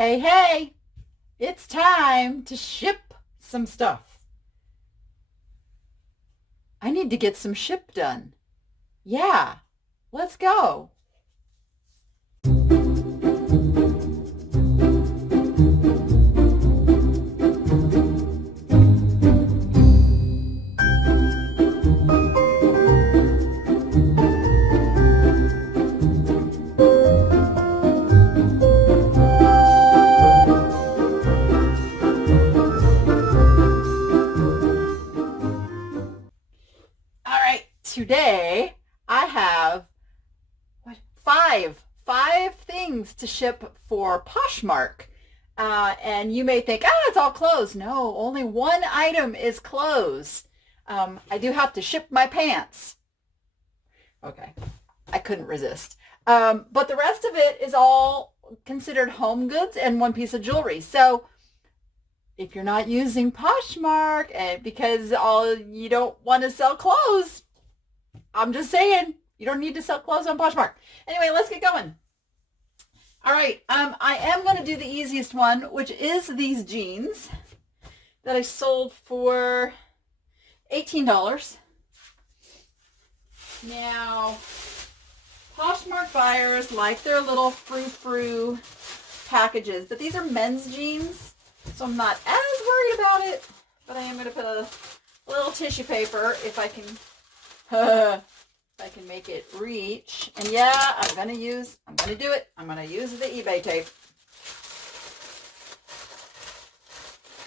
Hey, hey, it's time to ship some stuff. I need to get some ship done. Yeah, let's go. All right, today I have five things to ship for Poshmark. And you may think, it's all clothes. No, only one item is clothes. I do have to ship my pants. Okay, I couldn't resist. But the rest of it is all considered home goods and one piece of jewelry. So if you're not using Poshmark and because you don't want to sell clothes, I'm just saying you don't need to sell clothes on Poshmark. Anyway, let's get going. All right, I am going to do the easiest one, which is these jeans that I sold for $18. Now, Poshmark buyers like their little frou-frou packages, but these are men's jeans, so I'm not as worried about it, but I am going to put a little tissue paper if I can make it reach. And yeah, I'm going to do it. I'm going to use the eBay tape.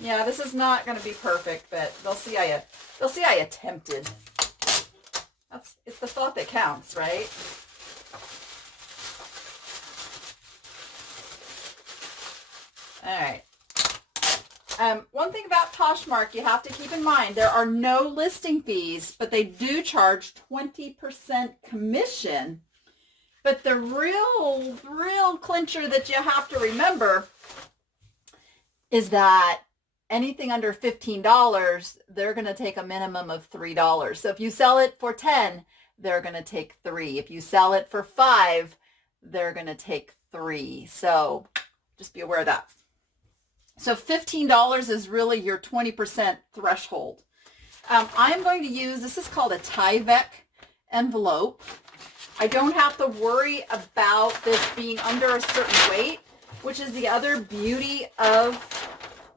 Yeah, this is not going to be perfect, but they'll see I attempted. It's the thought that counts, right? All right. One thing about Poshmark you have to keep in mind, there are no listing fees, but they do charge 20% commission. But the real clincher that you have to remember is that anything under $15, they're going to take a minimum of $3. So if you sell it for 10, they're going to take 3. If you sell it for 5, they're going to take 3. So just be aware of that. So $15 is really your 20% threshold. I'm going to use, this is called a Tyvek envelope. I don't have to worry about this being under a certain weight, which is the other beauty of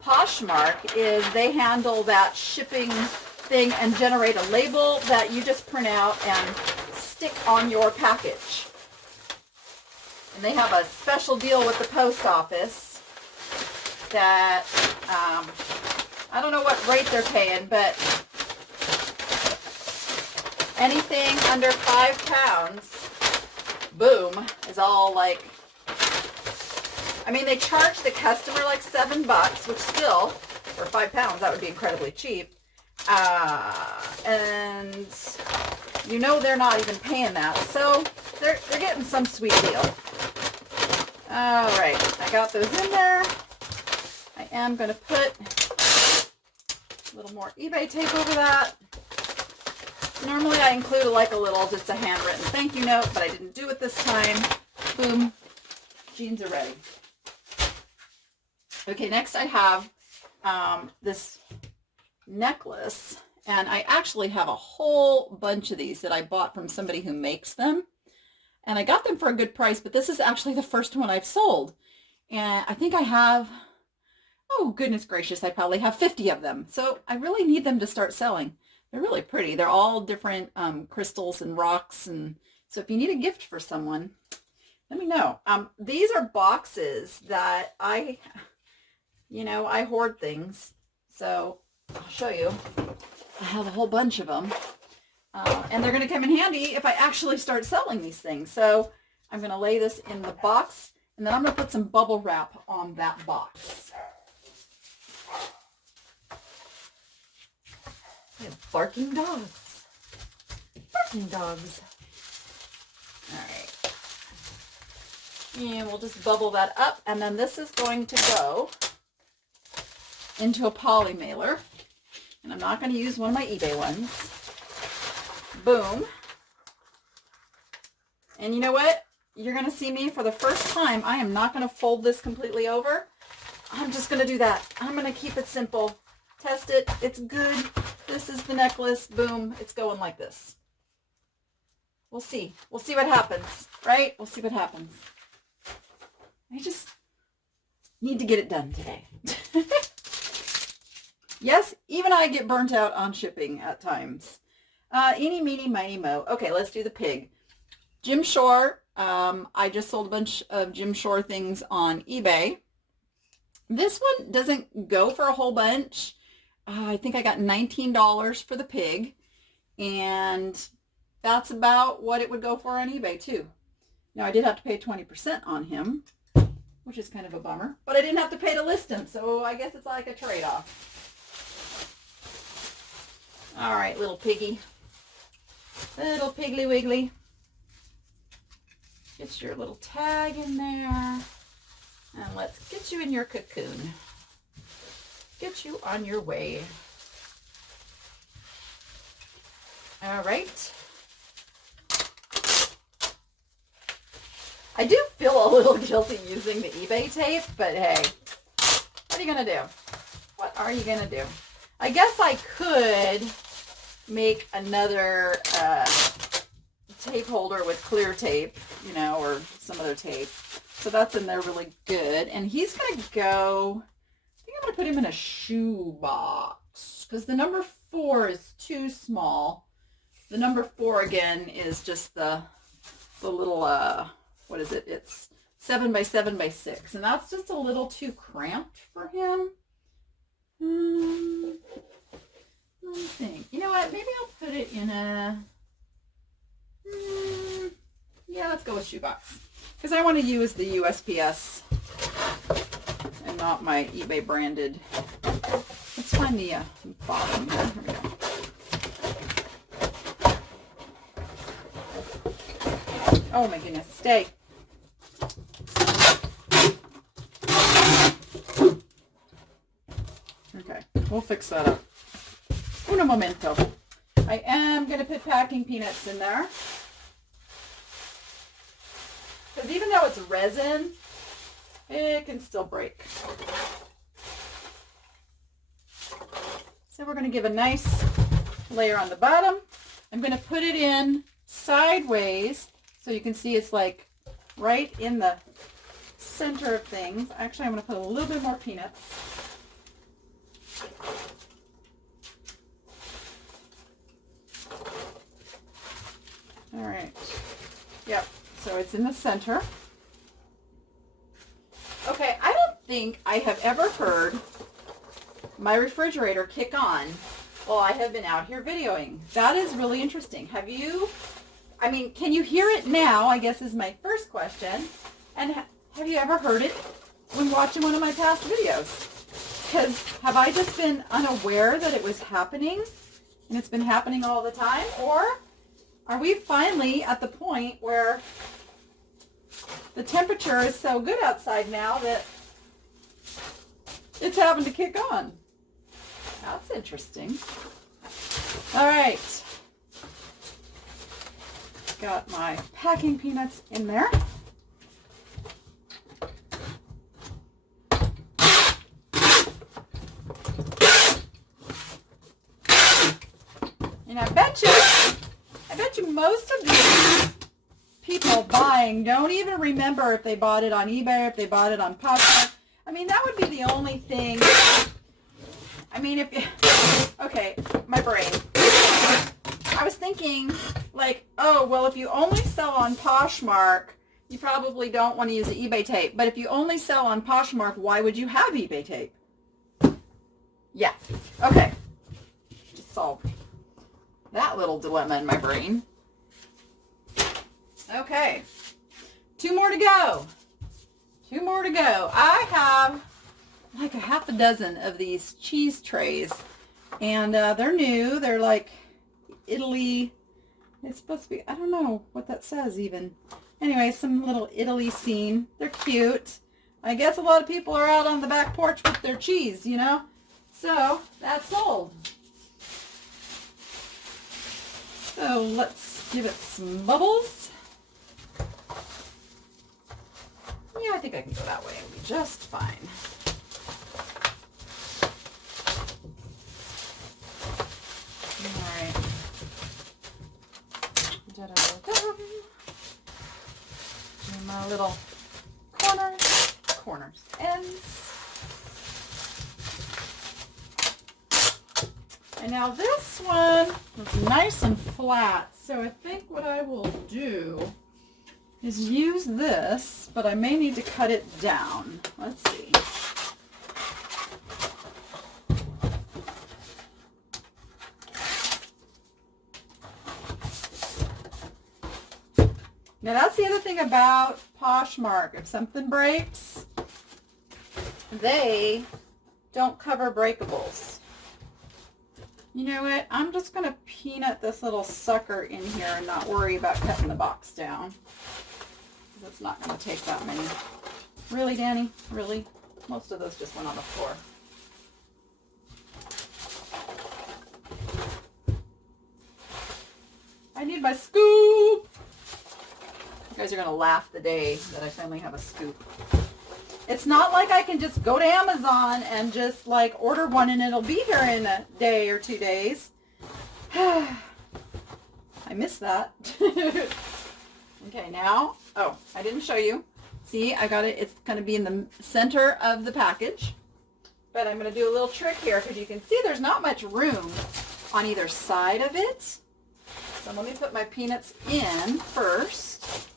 Poshmark, is they handle that shipping thing and generate a label that you just print out and stick on your package. And they have a special deal with the post office that I don't know what rate they're paying, but anything under 5 pounds, boom, is all like, I mean, they charge the customer like $7, which still, for 5 pounds, that would be incredibly cheap. And you know they're not even paying that, so they're getting some sweet deal. All right, I got those in there. I am going to put a little more eBay tape over that. Normally I include just a handwritten thank you note, but I didn't do it this time. Boom, jeans are ready. Okay, next I have this necklace, and I actually have a whole bunch of these that I bought from somebody who makes them, and I got them for a good price, but this is actually the first one I've sold, and I think I have, oh goodness gracious, I probably have 50 of them, so I really need them to start selling. They're really pretty. They're all different crystals and rocks, and so if you need a gift for someone, let me know. These are boxes that I hoard things, so I'll show you. I have a whole bunch of them, and they're going to come in handy if I actually start selling these things. So I'm going to lay this in the box, and then I'm going to put some bubble wrap on that box. We have barking dogs. Barking dogs. All right. And we'll just bubble that up, and then this is going to go into a poly mailer. And I'm not going to use one of my eBay ones. Boom. And you know what? you're going to see me for the first time. I am not going to fold this completely over. I'm just going to do that. I'm going to keep it simple. Test it. It's good. This is the necklace. Boom. It's going like this. We'll see. We'll see what happens, right? We'll see what happens. I just need to get it done today. Yes, even I get burnt out on shipping at times. Eeny, meeny, miny, mo. Okay, let's do the pig. Jim Shore. I just sold a bunch of Jim Shore things on eBay. This one doesn't go for a whole bunch. I think I got $19 for the pig. And that's about what it would go for on eBay too. Now I did have to pay 20% on him, which is kind of a bummer. But I didn't have to pay to list him, so I guess it's like a trade-off. All right, little piggy. Little piggly wiggly. Get your little tag in there. And let's get you in your cocoon. Get you on your way. All right. I do feel a little guilty using the eBay tape, but hey, what are you going to do? What are you going to do? I guess I could make another tape holder with clear tape, you know, or some other tape. So that's in there really good. And he's going to go, I think I'm going to put him in a shoe box because the number 4 is too small. The number 4 again is just the little, what is it? It's 7 by 7 by 6. And that's just a little too cramped for him. Let me think. You know what? Maybe I'll put it in a, yeah, let's go with shoebox. Because I want to use the USPS and not my eBay branded. Let's find the bottom here. Here we go. Oh my goodness, stay. Okay, we'll fix that up. Uno momento. I am going to put packing peanuts in there. Because even though it's resin, it can still break. So we're going to give a nice layer on the bottom. I'm going to put it in sideways so you can see it's like right in the center of things. Actually, I'm going to put a little bit more peanuts. All right. Yep. So it's in the center. Okay, I don't think I have ever heard my refrigerator kick on while I have been out here videoing. That is really interesting. Have you, I mean, can you hear it now, I guess is my first question. And have you ever heard it when watching one of my past videos? Because have I just been unaware that it was happening and it's been happening all the time? Or are we finally at the point where the temperature is so good outside now that it's having to kick on? That's interesting. All right. Got my packing peanuts in there. And I bet you most of these people buying don't even remember if they bought it on eBay or if they bought it on Poshmark. I mean, that would be the only thing. I mean, okay, my brain. I was thinking, like, oh, well, if you only sell on Poshmark, you probably don't want to use the eBay tape. But if you only sell on Poshmark, why would you have eBay tape? Yeah, okay. Just solved that little dilemma in my brain. Okay, 2 more to go. 2 more to go. I have like a half a dozen of these cheese trays, and they're new. They're like Italy. It's supposed to be, I don't know what that says even. Anyway, some little Italy scene. They're cute. I guess a lot of people are out on the back porch with their cheese, you know. So that's sold. So let's give it some bubbles. Yeah, I think I can go that way. It'll be just fine. All right. Da-da-da-da. Do my little corners, ends. And now this one is nice and flat, so I think what I will do is use this, but I may need to cut it down. Let's see. Now that's the other thing about Poshmark. If something breaks, they don't cover breakables. You know what? I'm just going to peanut this little sucker in here and not worry about cutting the box down. It's not going to take that many. Really, Danny? Really? Most of those just went on the floor. I need my scoop. You guys are going to laugh the day that I finally have a scoop. It's not like I can just go to Amazon and just like order one and it'll be here in a day or 2 days. I missed that. Okay, now, oh, I didn't show you. See, I got it. It's going to be in the center of the package. But I'm going to do a little trick here because you can see there's not much room on either side of it. So let me put my peanuts in first.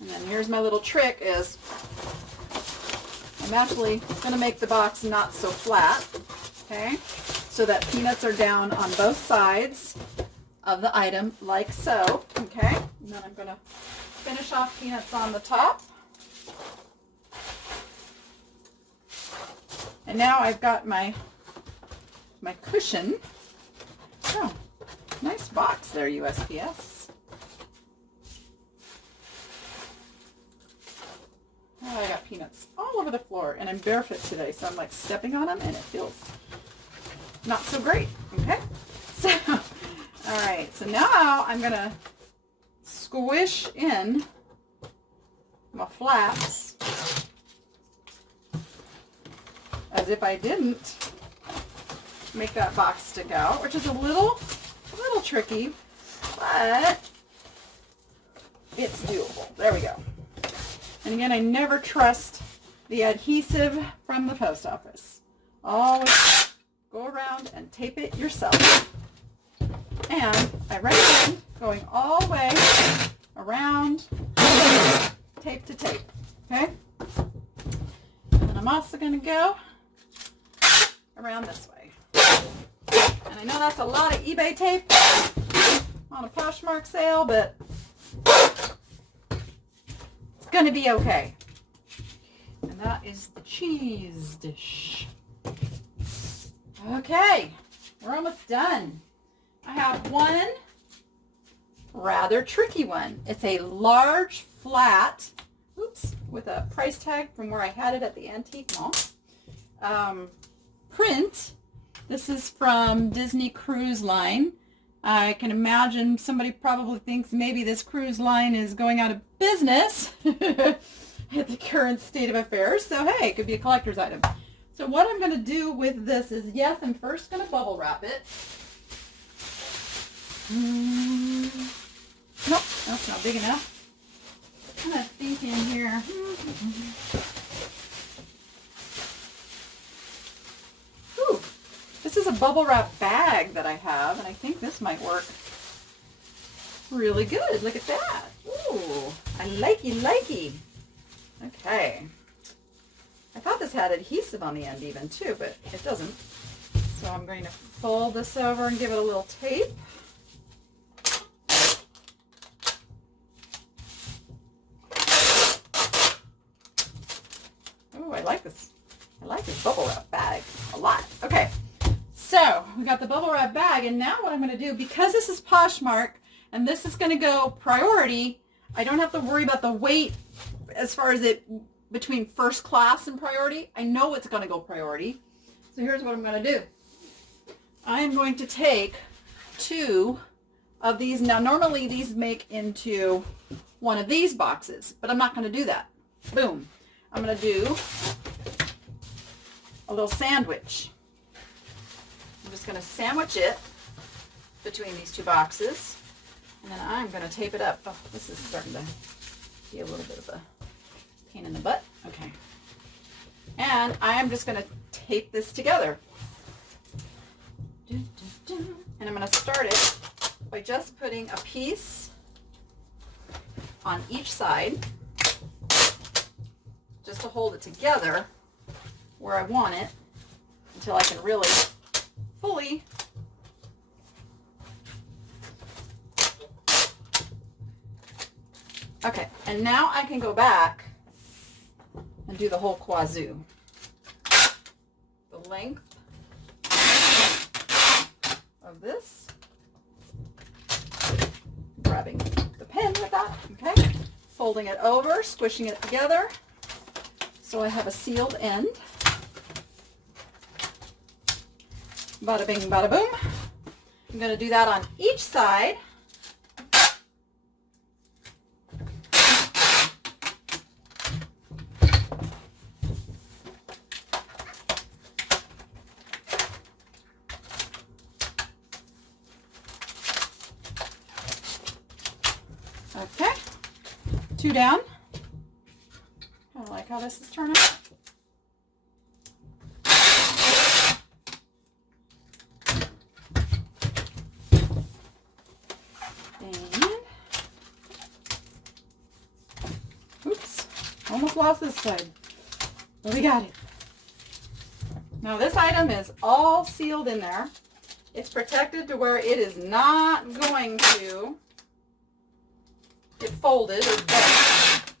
And then here's my little trick is I'm actually going to make the box not so flat, okay, so that peanuts are down on both sides of the item like so, okay, and then I'm going to finish off peanuts on the top. And now I've got my cushion. Oh, nice box there, USPS. Oh, I got peanuts all over the floor, and I'm barefoot today, so I'm like stepping on them, and it feels not so great, okay? So, all right, so now I'm going to squish in my flaps as if I didn't make that box stick out, which is a little tricky, but it's doable. There we go. And again, I never trust the adhesive from the post office. Always go around and tape it yourself. And I recommend going all the way around, tape to tape, okay? And I'm also going to go around this way. And I know that's a lot of eBay tape on a Poshmark sale, but going to be okay. And that is the cheese dish. Okay, we're almost done. I have one rather tricky one. It's a large flat, oops, with a price tag from where I had it at the antique mall. Print. This is from Disney Cruise Line. I can imagine somebody probably thinks maybe this cruise line is going out of business at the current state of affairs. So, hey, it could be a collector's item. So what I'm going to do with this is, yes, I'm first going to bubble wrap it. Nope, that's not big enough. I'm going to think in here. Ooh. This is a bubble wrap bag that I have, and I think this might work really good. Look at that. Ooh, I likey. Okay. I thought this had adhesive on the end even too, but it doesn't. So I'm going to fold this over and give it a little tape. Ooh, I like this. I like this bubble wrap bag a lot. Okay. So we got the bubble wrap bag, and now what I'm going to do, because this is Poshmark and this is going to go priority, I don't have to worry about the weight as far as it between first class and priority. I know it's going to go priority. So here's what I'm going to do. I am going to take 2 of these. Now normally these make into one of these boxes, but I'm not going to do that. Boom. I'm going to do a little sandwich. I'm just going to sandwich it between these two boxes, and then I'm going to tape it up. Oh, this is starting to be a little bit of a pain in the butt. Okay. And I am just going to tape this together. And I'm going to start it by just putting a piece on each side, just to hold it together where I want it until I can really fully okay, and now I can go back and do the whole kazoo. The length of this, grabbing the pen with that, okay, folding it over, squishing it together so I have a sealed end. Bada bing, bada boom. I'm going to do that on each side. Okay, 2 down. I like how this is turning. And, oops, almost lost this side, but we got it. Now this item is all sealed in there. It's protected to where it is not going to get folded or bent,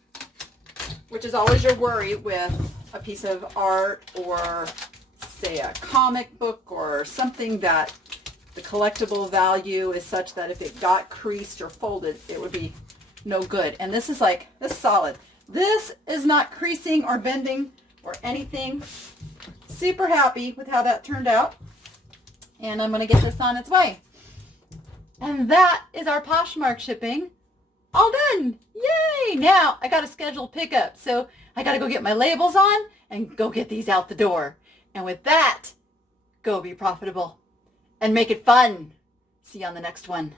which is always your worry with a piece of art or, say, a comic book or something that the collectible value is such that if it got creased or folded, it would be no good. And this is like, this is solid. This is not creasing or bending or anything. Super happy with how that turned out. And I'm going to get this on its way. And that is our Poshmark shipping. All done. Yay! Now I got to schedule pickup. So I got to go get my labels on and go get these out the door. And with that, go be profitable and make it fun. See you on the next one.